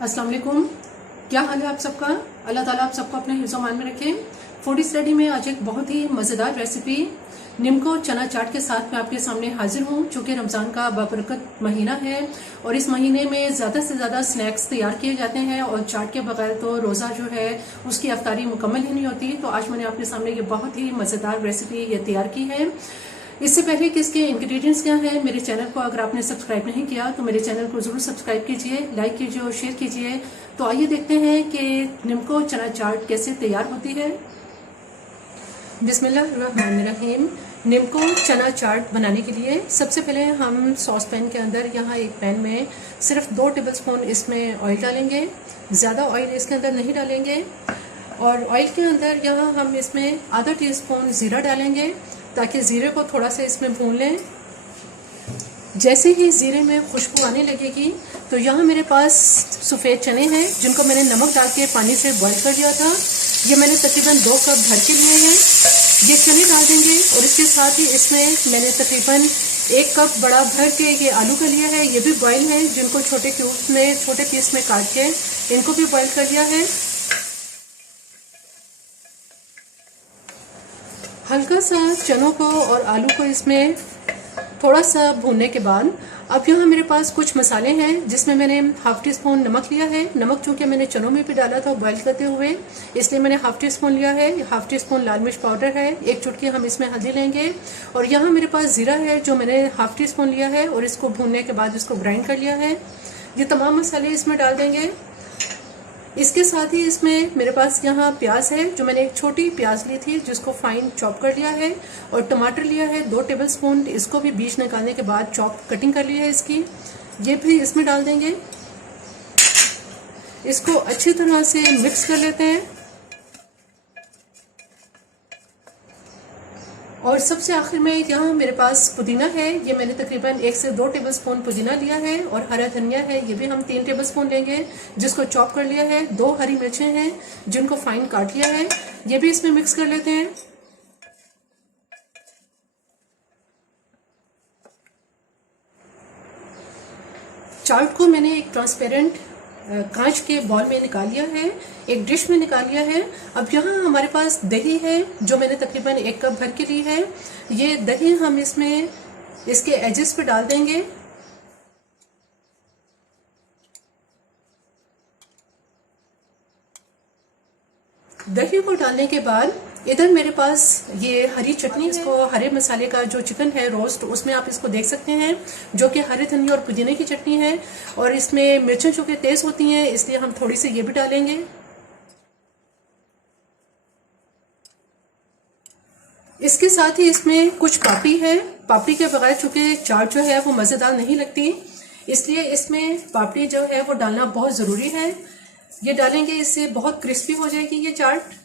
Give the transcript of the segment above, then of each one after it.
अस्सलाम वालेकुम। क्या हाल है आप सबका? अल्लाह ताला आप सबको अपने हिफ्ज़-ओ-मान में रखें। फूडी स्टडी में आज एक बहुत ही मज़ेदार रेसिपी निम्को चना चाट के साथ मैं आपके सामने हाजिर हूँ। चूँकि रमज़ान का बाबरकत महीना है और इस महीने में ज़्यादा से ज़्यादा स्नैक्स तैयार किए जाते हैं और चाट के बगैर तो रोज़ा जो है उसकी अफ्तारी मुकम्मल ही नहीं होती। तो आज मैंने आपके सामने ये बहुत ही मज़ेदार रेसिपी ये तैयार की है। इससे पहले कि इसके इंग्रेडिएंट्स क्या है, मेरे चैनल को अगर आपने सब्सक्राइब नहीं किया तो मेरे चैनल को जरूर सब्सक्राइब कीजिए, लाइक कीजिए और शेयर कीजिए। तो आइए देखते हैं कि निम्को चना चाट कैसे तैयार होती है। बिस्मिल्लाहिर्रहमानिर्रहीम। निम्को चना चाट बनाने के लिए सबसे पहले हम सॉस पैन के अंदर यहाँ एक पैन में सिर्फ 2 टेबलस्पून इसमें ऑयल डालेंगे। ज़्यादा ऑयल इसके अंदर नहीं डालेंगे और ऑयल के अंदर यहाँ हम इसमें आधा टीस्पून ज़ीरा डालेंगे ताकि ज़ीरे को थोड़ा सा इसमें भून लें। जैसे ही ज़ीरे में खुशबू आने लगेगी तो यहाँ मेरे पास सफ़ेद चने हैं जिनको मैंने नमक डाल के पानी से बॉईल कर लिया था। ये मैंने तकरीबन 2 कप भर के लिए हैं। ये चने डाल देंगे और इसके साथ ही इसमें मैंने तकरीबन 1 कप बड़ा भर के ये आलू का लिया है। ये भी बॉईल है, जिनको छोटे क्यूब्स में छोटे पीस में काट के इनको भी बॉईल कर लिया है। हल्का सा चनों को और आलू को इसमें थोड़ा सा भूनने के बाद अब यहाँ मेरे पास कुछ मसाले हैं जिसमें मैंने हाफ टी स्पून नमक लिया है। नमक चूँकि मैंने चनों में भी डाला था बॉईल करते हुए, इसलिए मैंने हाफ टी स्पून लिया है। हाफ टी स्पून लाल मिर्च पाउडर है, 1 चुटकी हम इसमें हल्दी लेंगे और यहाँ मेरे पास ज़ीरा है जो मैंने हाफ टी स्पून लिया है और इसको भूनने के बाद इसको ग्राइंड कर लिया है। ये तमाम मसाले इसमें डाल देंगे। इसके साथ ही इसमें मेरे पास यहाँ प्याज है जो मैंने एक छोटी प्याज ली थी जिसको फाइन चॉप कर लिया है और टमाटर लिया है 2 टेबलस्पून, इसको भी बीज निकालने के बाद चॉप कटिंग कर ली है इसकी। ये भी इसमें डाल देंगे। इसको अच्छी तरह से मिक्स कर लेते हैं और सबसे आखिर में यहाँ मेरे पास पुदीना है। ये मैंने तकरीबन 1 से 2 टेबलस्पून पुदीना लिया है और हरा धनिया है, ये भी हम 3 टेबलस्पून लेंगे जिसको चॉप कर लिया है। 2 हरी मिर्चें हैं जिनको फाइन काट लिया है, ये भी इसमें मिक्स कर लेते हैं। चाट को मैंने एक ट्रांसपेरेंट कांच के बॉल में निकाल लिया है, एक डिश में निकाल लिया है। अब यहाँ हमारे पास दही है जो मैंने तकरीबन 1 कप भर के ली है। ये दही हम इसमें इसके एजेस पे डाल देंगे। दही को डालने के बाद इधर मेरे पास ये हरी चटनी, इसको हरे मसाले का जो चिकन है रोस्ट, उसमें आप इसको देख सकते हैं जो कि हरे धनिया और पुदीने की चटनी है और इसमें मिर्चें चूंकि तेज होती हैं इसलिए हम थोड़ी सी ये भी डालेंगे। इसके साथ ही इसमें कुछ पापड़ी है। पापड़ी के बगैर चूंकि चाट जो है वो मज़ेदार नहीं लगती, इसलिए इसमें पापड़ी जो है वो डालना बहुत ज़रूरी है। ये डालेंगे, इससे बहुत क्रिस्पी हो जाएगी ये चाट।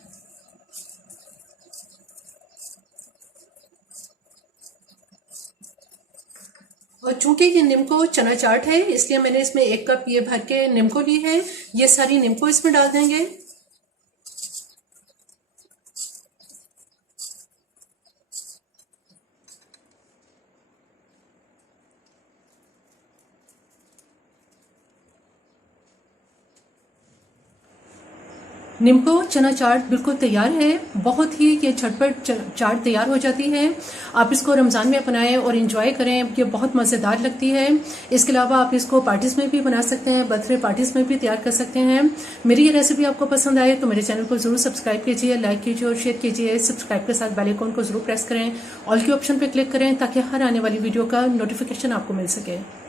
और चूंकि ये निम्को चना चाट है इसलिए मैंने इसमें 1 कप ये भर के निम्को ली है। ये सारी निम्को इसमें डाल देंगे। निम्को चना चाट बिल्कुल तैयार है। बहुत ही ये झटपट चाट तैयार हो जाती है। आप इसको रमज़ान में बनाएं और इंजॉय करें, ये बहुत मज़ेदार लगती है। इसके अलावा आप इसको पार्टीज़ में भी बना सकते हैं, बर्थडे पार्टीज़ में भी तैयार कर सकते हैं। मेरी ये रेसिपी आपको पसंद आए तो मेरे चैनल को ज़रूर सब्सक्राइब कीजिए, लाइक कीजिए और शेयर कीजिए। सब्सक्राइब के साथ बेल आइकन को ज़रूर प्रेस करें, ऑल के ऑप्शन पर क्लिक करें ताकि हर आने वाली वीडियो का नोटिफिकेशन आपको मिल सके।